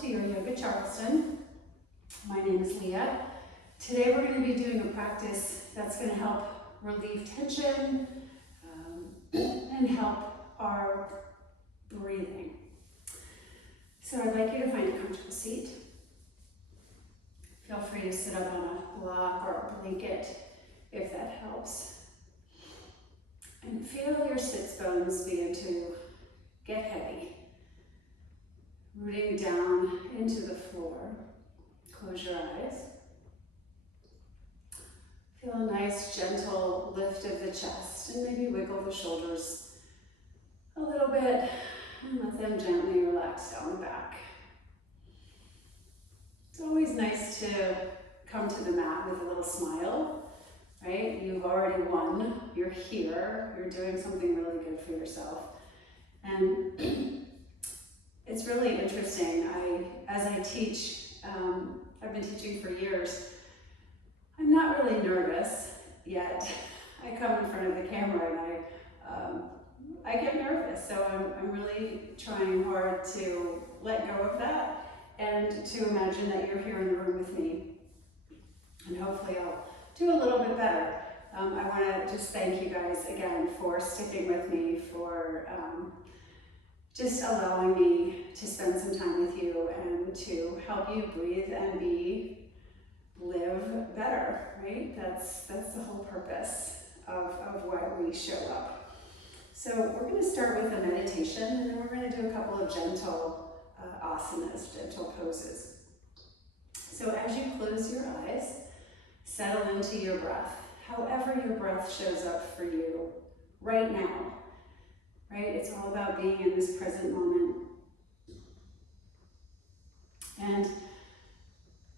to your yoga Charleston. My name is Leah. Today we're going to be doing a practice that's going to help relieve tension and help our breathing. So I'd like you to find a comfortable seat. Feel free to sit up on a block or a blanket if that helps. And feel your sits bones begin to get heavy, rooting down into the floor. Close your eyes. Feel a nice gentle lift of the chest and maybe wiggle the shoulders a little bit and let them gently relax down the back. It's always nice to come to the mat with a little smile, right? You've already won, you're here, you're doing something really good for yourself. And it's really interesting. As I teach, I've been teaching for years. I'm not really nervous yet. I come in front of the camera and I get nervous. So I'm really trying hard to let go of that and to imagine that you're here in the room with me. And hopefully I'll do a little bit better. I want to just thank you guys again for sticking with me, for just allowing me to spend some time with you and to help you breathe and live better, right? That's the whole purpose of why we show up. So we're going to start with a meditation, and then we're going to do a couple of gentle asanas, gentle poses. So as you close your eyes, settle into your breath, however your breath shows up for you right now. Right? It's all about being in this present moment. And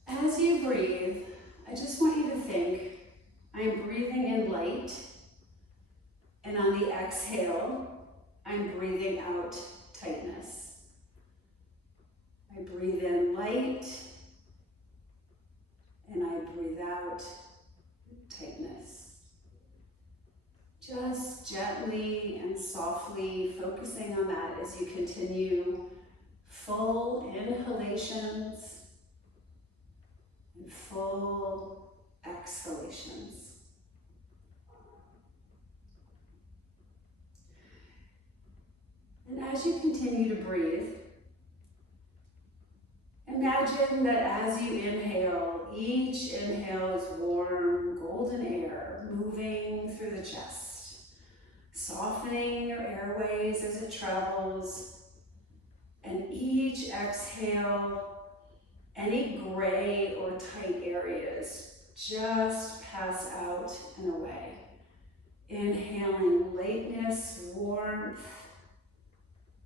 as you breathe, I just want you to think, I'm breathing in light, and on the exhale, I'm breathing out tightness. I breathe in light, and I breathe out tightness. Just gently and softly focusing on that as you continue full inhalations and full exhalations. And as you continue to breathe, imagine that as you inhale, each inhale is warm, golden air moving through the chest, softening your airways as it travels, and each exhale, any gray or tight areas just pass out and away. Inhaling lightness, warmth,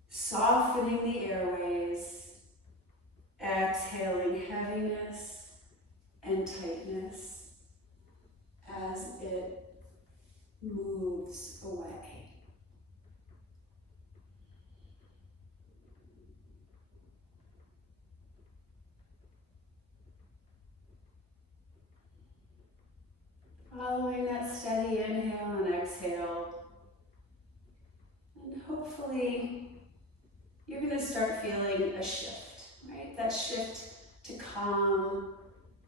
softening the airways, exhaling heaviness and tightness as it moves away. Following that steady inhale and exhale, and hopefully you're going to start feeling a shift, right? That shift to calm,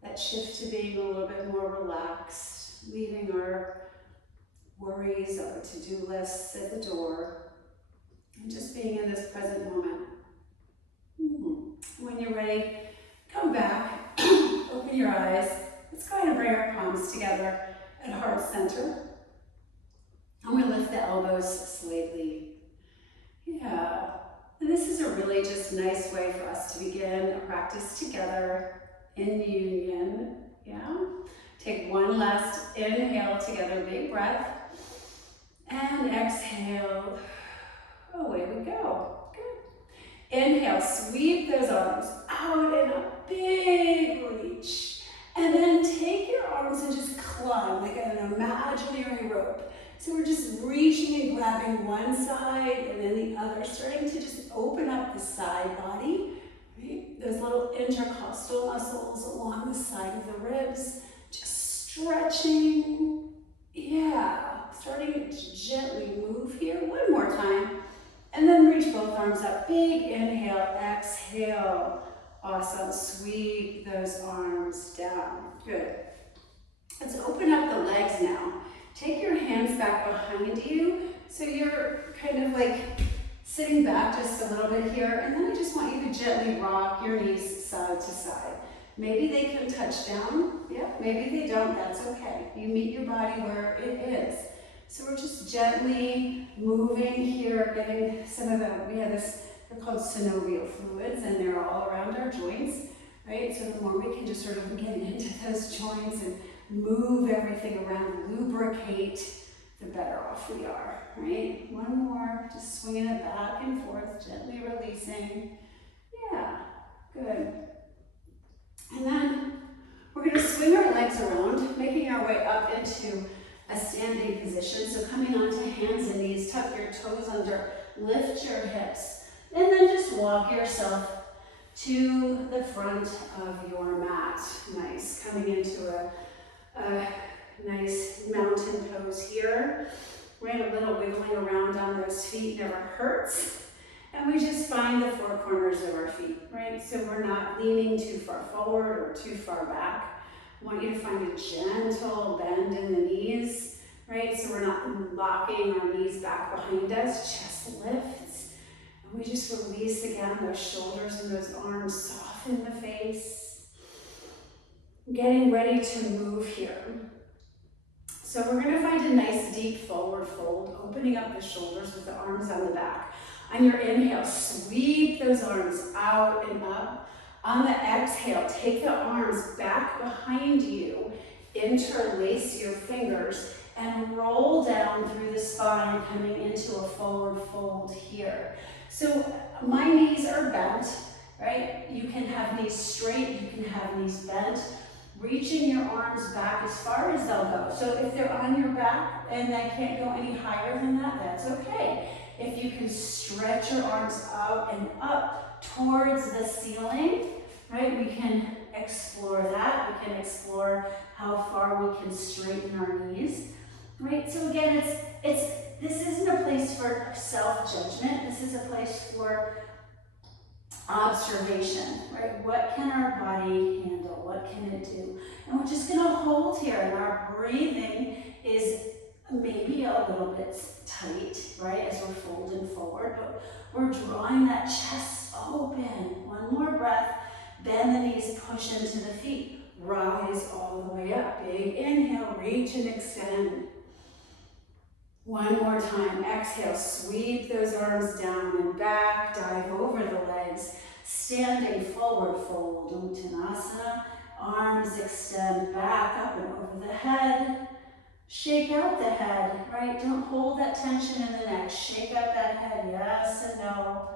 that shift to being a little bit more relaxed, leaving our worries, our to-do lists at the door, and just being in this present moment. When you're ready, come back, open your eyes. Let's go ahead and bring our palms together at heart center. I'm going to lift the elbows slightly. Yeah. And this is a really just nice way for us to begin a practice together in union. Yeah. Take one last inhale together, big breath. And exhale. Away we go. Good. Inhale, sweep those arms out in a big reach. And then take your arms and just climb like an imaginary rope. So we're just reaching and grabbing one side and then the other, starting to just open up the side body. Right? Those little intercostal muscles along the side of the ribs, just stretching. Yeah. Starting to gently move here. One more time. And then reach both arms up. Big inhale, exhale. Awesome. Sweep those arms down. Good. Let's open up the legs now. Take your hands back behind you. So you're kind of like sitting back just a little bit here. And then I just want you to gently rock your knees side to side. Maybe they can touch down. Yeah, maybe they don't. That's okay. You meet your body where it is. So we're just gently moving here, getting some of the, we have this, they're called synovial fluids, and they're all around our joints, right? So the more we can just sort of get into those joints and move everything around, lubricate, the better off we are, right? One more, just swinging it back and forth, gently releasing. Yeah, good. And then we're going to swing our legs around, making our way up into a standing position. So coming onto hands and knees, tuck your toes under, lift your hips, and then just walk yourself to the front of your mat. Nice, coming into a nice mountain pose here. We're in a little wiggling around on those feet, never hurts. And we just find the four corners of our feet, right? So we're not leaning too far forward or too far back. I want you to find a gentle bend in the knees, right? So we're not locking our knees back behind us, chest lifts. And we just release again those shoulders and those arms, soften the face. Getting ready to move here. So we're gonna find a nice deep forward fold, opening up the shoulders with the arms on the back. On your inhale, sweep those arms out and up. On the exhale, take the arms back behind you, interlace your fingers, and roll down through the spine, coming into a forward fold here. So my knees are bent, right? You can have knees straight, you can have knees bent. Reaching your arms back as far as they'll go. So if they're on your back and they can't go any higher than that, that's okay. If you can stretch your arms out and up towards the ceiling, right? We can explore that. We can explore how far we can straighten our knees, right? So again, this isn't a place for self-judgment. This is a place for observation, right? What can our body handle? What can it do? And we're just gonna hold here, and our breathing is maybe a little bit tight, right, as we're folding forward, but we're drawing that chest open. One more breath, bend the knees, push into the feet, rise all the way up. Big inhale, reach and extend. One more time, exhale, sweep those arms down and back, dive over the legs, standing forward fold, Uttanasana, arms extend back up and over the head. Shake out the head, right? Don't hold that tension in the neck. Shake out that head, yes and no.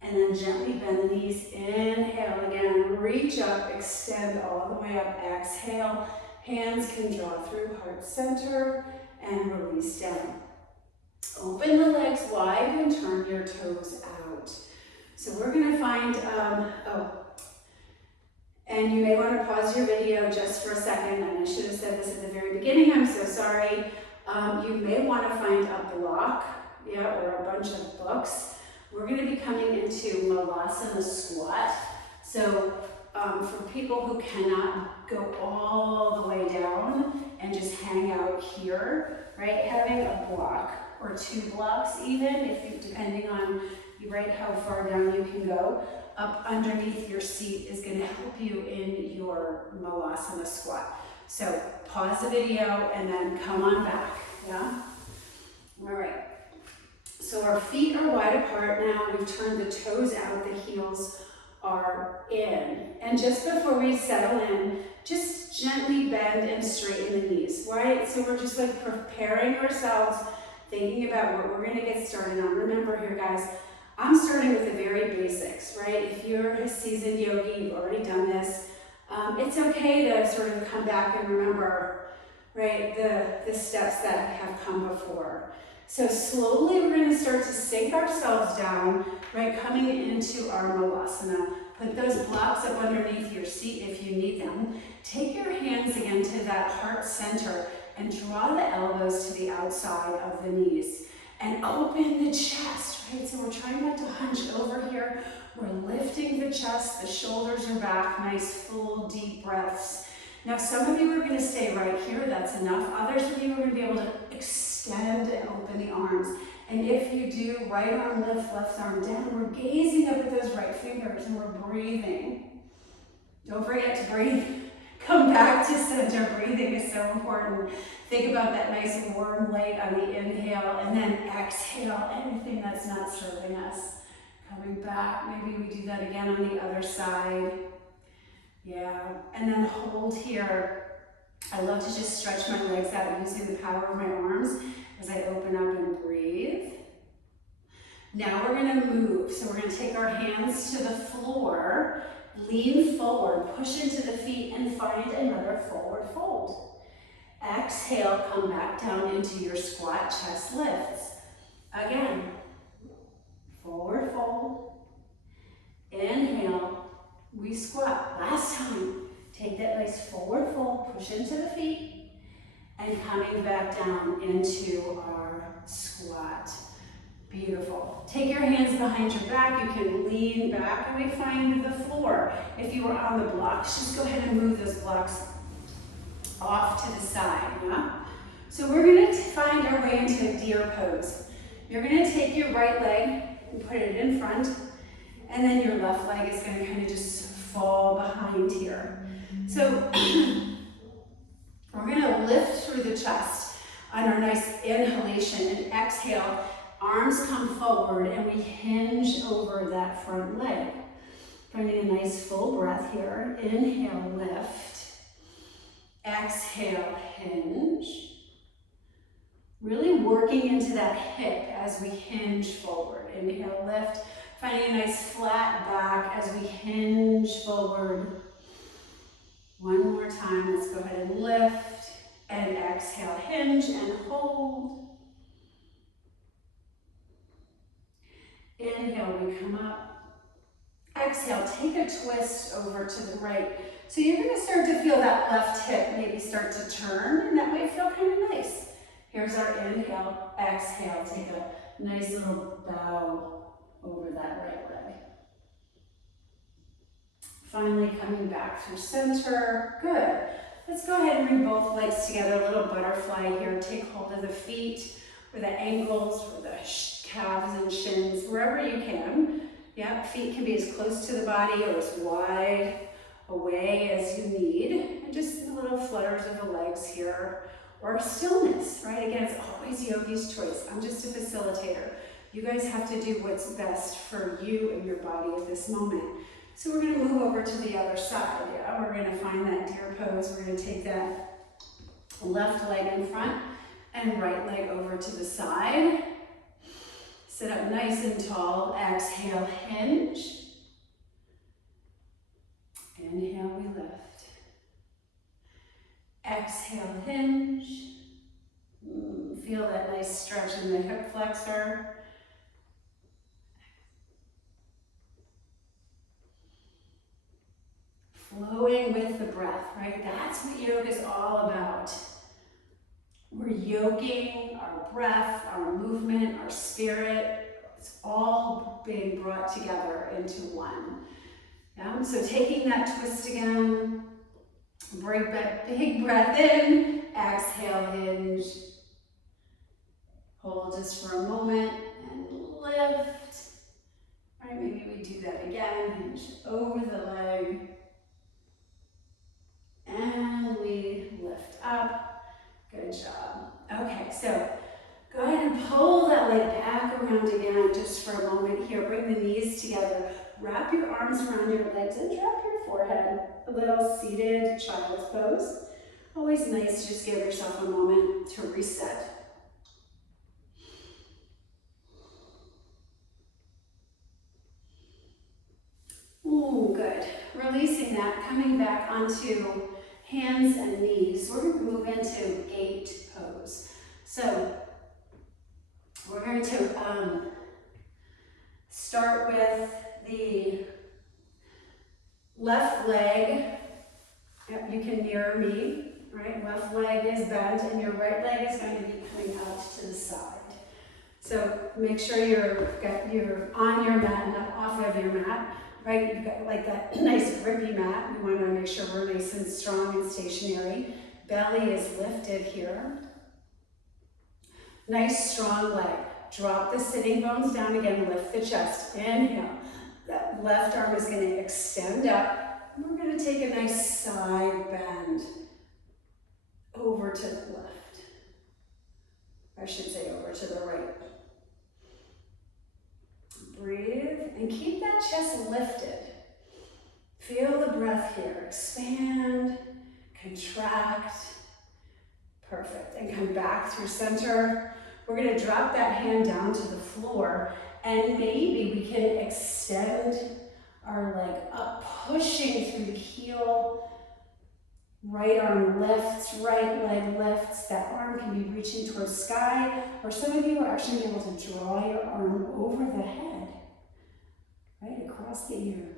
And then gently bend the knees. Inhale again, reach up, extend all the way up. Exhale, hands can draw through heart center and release down. Open the legs wide and turn your toes out. So we're gonna find, and you may want to pause your video just for a second, and I should have said this at the very beginning, I'm so sorry. You may want to find a block, or a bunch of books. We're going to be coming into Malasana squat. So for people who cannot go all the way down and just hang out here, right, having a block or 2 blocks even, depending on how far down you can go, up underneath your seat is going to help you in your Malasana squat. So pause the video and then come on back, yeah? All right. So our feet are wide apart now. We've turned the toes out, the heels are in. And just before we settle in, just gently bend and straighten the knees, right? So we're just like preparing ourselves, thinking about what we're going to get started on. Remember here, guys, I'm starting with the very basics, right? If you're a seasoned yogi, you've already done this. It's okay to sort of come back and remember, right, the steps that have come before. So slowly we're going to start to sink ourselves down, right, coming into our Malasana. Put those blocks up underneath your seat if you need them. Take your hands again to that heart center and draw the elbows to the outside of the knees. And open the chest, right? So we're trying not to hunch over here. We're lifting the chest, the shoulders are back, nice full deep breaths. Now some of you are going to stay right here, that's enough. Others of you are going to be able to extend and open the arms. And if you do, right arm lift, left arm down, we're gazing up at those right fingers and we're breathing. Don't forget to breathe. Come back to center. Breathing is so important. Think about that nice warm light on the inhale and then exhale anything that's not serving us. Coming back, maybe we do that again on the other side. Yeah, and then hold here. I love to just stretch my legs out using the power of my arms as I open up and breathe. Now we're going to move. So we're going to take our hands to the floor, lean forward, push into the feet, and find another forward fold. Exhale, come back down into your squat, chest lifts. Again, forward fold. Inhale, we squat. Last time, take that nice forward fold, push into the feet, and coming back down into our squat. Beautiful. Take your hands behind your back. You can lean back and we find the floor. If you were on the blocks, just go ahead and move those blocks off to the side. Yeah? So we're going to find our way into a deer pose. You're going to take your right leg and put it in front, and then your left leg is going to kind of just fall behind here. So we're going to lift through the chest on our nice inhalation and exhale. Arms come forward and we hinge over that front leg. Finding a nice full breath here. Inhale, lift. Exhale, hinge. Really working into that hip as we hinge forward. Inhale, lift. Finding a nice flat back as we hinge forward. One more time, let's go ahead and lift. And exhale, hinge and hold. Inhale, we come up. Exhale, take a twist over to the right. So you're going to start to feel that left hip maybe start to turn, and that might feel kind of nice. Here's our inhale, exhale, take a nice little bow over that right leg. Finally coming back through center. Good. Let's go ahead and bring both legs together, a little butterfly here. Take hold of the feet, or the ankles, or the calves and shins, wherever you can. Yeah, feet can be as close to the body or as wide away as you need. And just little flutters of the legs here. Or stillness, right? Again, it's always yogi's choice. I'm just a facilitator. You guys have to do what's best for you and your body at this moment. So we're going to move over to the other side. Yeah, we're going to find that deer pose. We're going to take that left leg in front and right leg over to the side. Sit up nice and tall. Exhale, hinge. Inhale, we lift. Exhale, hinge. Feel that nice stretch in the hip flexor. Flowing with the breath, right? That's what yoga is all about. We're yoking our breath, our movement, our spirit. It's all being brought together into one. Yeah? So taking that twist again, break that big breath in, exhale, hinge. Hold just for a moment and lift. All right, maybe we do that again, hinge over the leg. And we lift up. Good job. Okay, so go ahead and pull that leg back around again just for a moment here. Bring the knees together. Wrap your arms around your legs and drop your forehead. A little seated child's pose. Always nice to just give yourself a moment to reset. Ooh, good. Releasing that, coming back onto hands and knees. We're going to move into gate pose. So we're going to start with the left leg. Yep, you can mirror me, right? Left leg is bent and your right leg is going to be coming out to the side. So make sure you're on your mat, not off of your mat, right? You've got like that nice grippy mat. We want to make sure we're nice and strong and stationary. Belly is lifted here. Nice strong leg. Drop the sitting bones down again, lift the chest. Inhale. That left arm is going to extend up. We're going to take a nice side bend over to the left. I should say over to the right. Breathe and keep that chest lifted. Feel the breath here. Expand, contract. Perfect. And come back through center. We're going to drop that hand down to the floor, and maybe we can extend our leg up, pushing through the heel. Right arm lifts, right leg lifts. That arm can be reaching towards sky, or some of you are actually able to draw your arm over the head, right across the ear.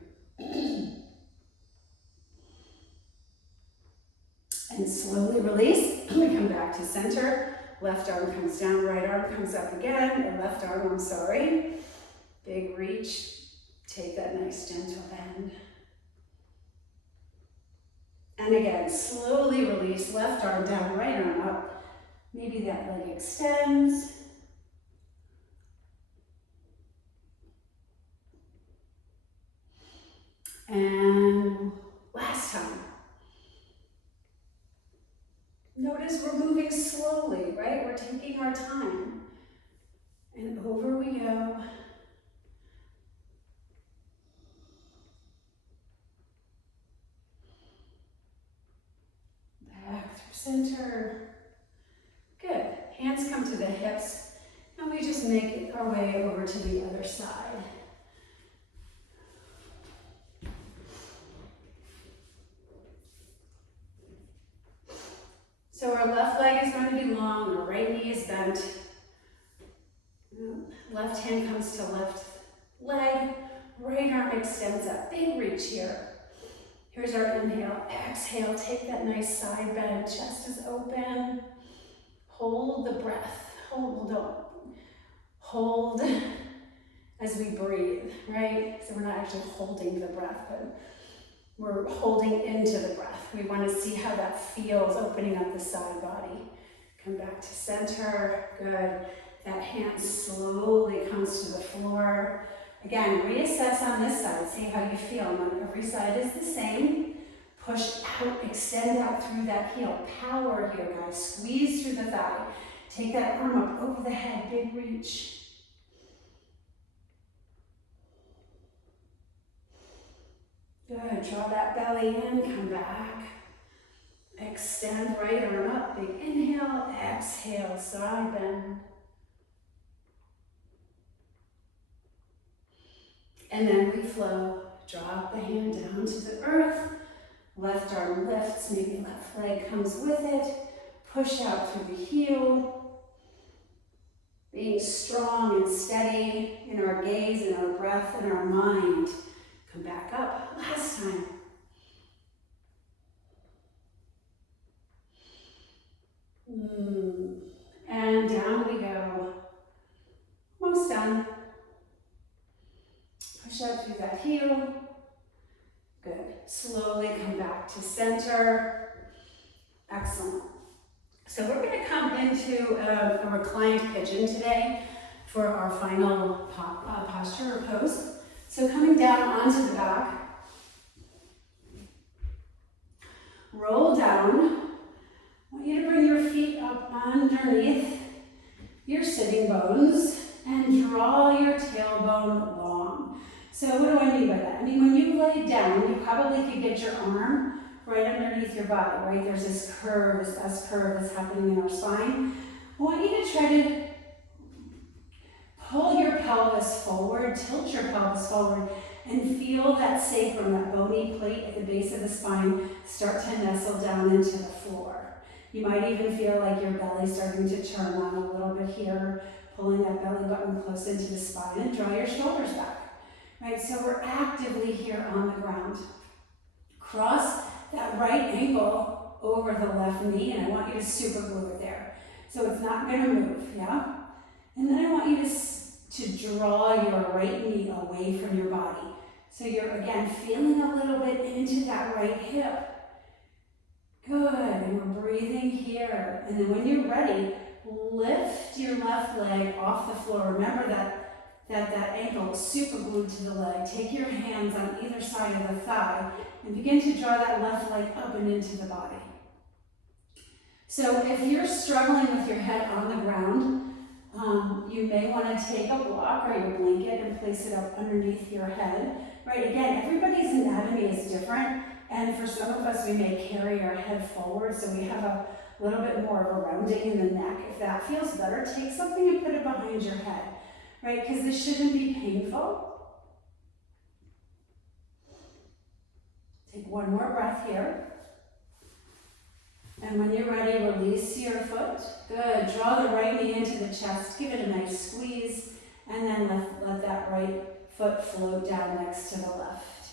And slowly release. We come back to center. Left arm comes down, right arm comes up again, or left arm, I'm sorry. Big reach. Take that nice gentle bend. And again, slowly release. Left arm down, right arm up. Maybe that leg extends. And last time. Notice we're moving slowly, right? We're taking our time. And over we go. Back through center. Good. Hands come to the hips. And we just make our way over to the other side. So our left leg is going to be long, our right knee is bent. Left hand comes to left leg, right arm extends up. Big reach here. Here's our inhale, exhale, take that nice side bend, chest is open. Hold the breath, hold as we breathe, right? So we're not actually holding the breath, but we're holding into the breath. We want to see how that feels, opening up the side body. Come back to center, good. That hand slowly comes to the floor. Again, reassess on this side, see how you feel. Not every side is the same. Push out, extend out through that heel. Power here, guys. Squeeze through the thigh. Take that arm up over the head, big reach. Good, draw that belly in, come back. Extend right arm up, big inhale, exhale, side bend. And then we flow, drop the hand down to the earth. Left arm lifts, maybe left leg comes with it. Push out through the heel. Being strong and steady in our gaze and our breath and our mind. Come back up, last time. And down we go. Almost done. Push out through that heel. Good. Slowly come back to center. Excellent. So we're going to come into a reclined pigeon today for our final posture or pose. So coming down onto the back, roll down. I want you to bring your feet up underneath your sitting bones and draw your tailbone long. So what do I mean by that? I mean, when you lay down, you probably could get your arm right underneath your body, right? There's this curve, this S curve that's happening in our spine. I want you to try to pull your pelvis forward, tilt your pelvis forward, and feel that sacrum, that bony plate at the base of the spine, start to nestle down into the floor. You might even feel like your belly starting to turn on a little bit here, pulling that belly button close into the spine, and draw your shoulders back. Right, so we're actively here on the ground. Cross that right ankle over the left knee, and I want you to super glue it there. So it's not gonna move, yeah? And then I want you to draw your right knee away from your body. So you're, again, feeling a little bit into that right hip. Good, and we're breathing here. And then when you're ready, lift your left leg off the floor. Remember that ankle is super glued to the leg. Take your hands on either side of the thigh and begin to draw that left leg up and into the body. So if you're struggling with your head on the ground, you may want to take a block or your blanket and place it up underneath your head. Right, again, everybody's anatomy is different, and for some of us, we may carry our head forward, so we have a little bit more of a rounding in the neck. If that feels better, take something and put it behind your head, right, because this shouldn't be painful. Take one more breath here. And when you're ready, release your foot. Good. Draw the right knee into the chest. Give it a nice squeeze. And then let that right foot float down next to the left.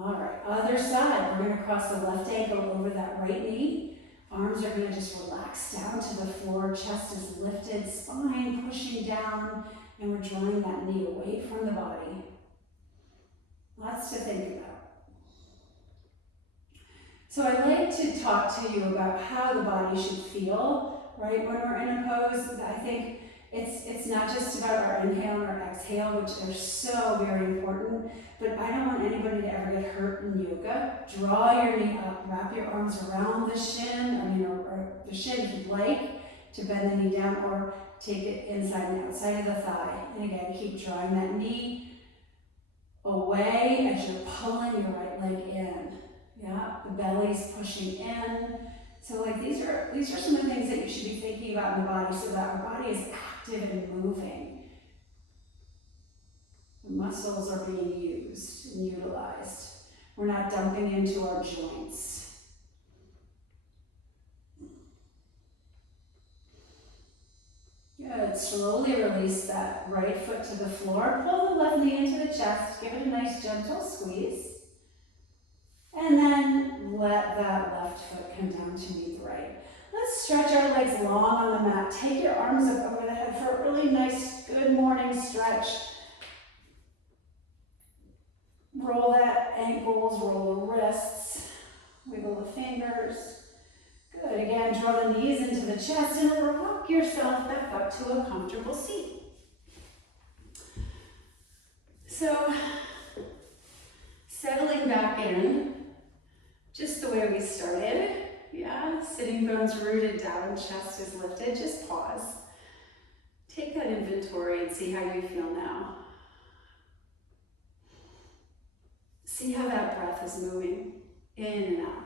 All right. Other side. We're going to cross the left ankle over that right knee. Arms are going to just relax down to the floor. Chest is lifted. Spine pushing down. And we're drawing that knee away from the body. Lots to think about. So I like to talk to you about how the body should feel, right, when we're in a pose. I think it's not just about our inhale and our exhale, which are so very important, but I don't want anybody to ever get hurt in yoga. Draw your knee up, wrap your arms around the shin, or the shin if you'd like, to bend the knee down, or take it inside and outside of the thigh. And again, keep drawing that knee away as you're pulling your right leg in. Yeah, the belly's pushing in. So like these are some of the things that you should be thinking about in the body so that our body is active and moving. The muscles are being used and utilized. We're not dumping into our joints. Good. Slowly release that right foot to the floor. Pull the left knee into the chest. Give it a nice gentle squeeze. And then let that left foot come down to meet the right. Let's stretch our legs long on the mat. Take your arms up over the head for a really nice, good morning stretch. Roll that ankles, roll the wrists, wiggle the fingers. Good. Again, draw the knees into the chest and rock yourself back up to a comfortable seat. So, settling back in, just the way we started. Yeah, sitting bones rooted down, chest is lifted. Just pause. Take that inventory and see how you feel now. See how that breath is moving in and out.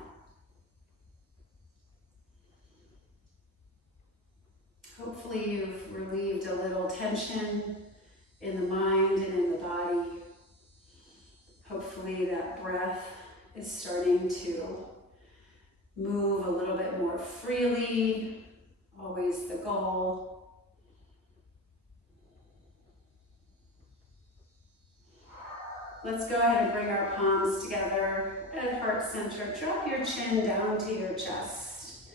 Hopefully you've relieved a little tension in the mind and in the body. Hopefully that breath is starting to move a little bit more freely, always the goal. Let's go ahead and bring our palms together at heart center. Drop your chin down to your chest.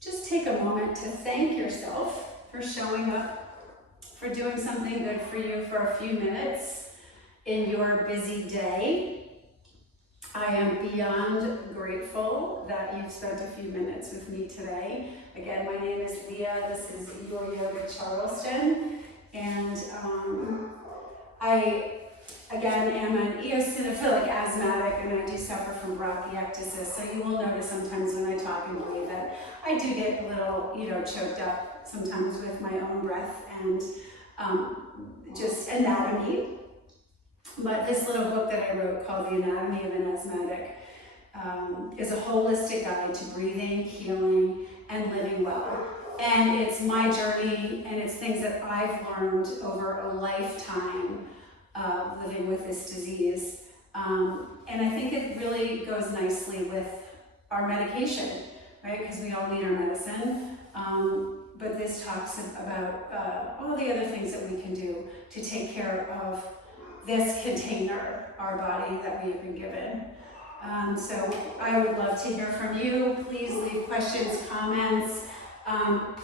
Just take a moment to thank yourself for showing up, for doing something good for you for a few minutes in your busy day. I am beyond grateful that you've spent a few minutes with me today. Again, my name is Leah. This is Your Yoga Charleston. And I, again, am an eosinophilic asthmatic, and I do suffer from bronchiectasis. So you will notice sometimes when I talk and breathe that I do get a little, choked up sometimes with my own breath and just anatomy. But this little book that I wrote called The Anatomy of an Asthmatic is a holistic guide to breathing, healing, and living well. And it's my journey, and it's things that I've learned over a lifetime of living with this disease. And I think it really goes nicely with our medication, right? Because we all need our medicine. But this talks about all the other things that we can do to take care of this container, our body that we have been given. So I would love to hear from you. Please leave questions, comments.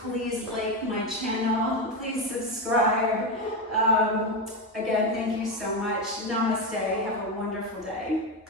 Please like my channel. Please subscribe. Again, thank you so much. Namaste. Have a wonderful day.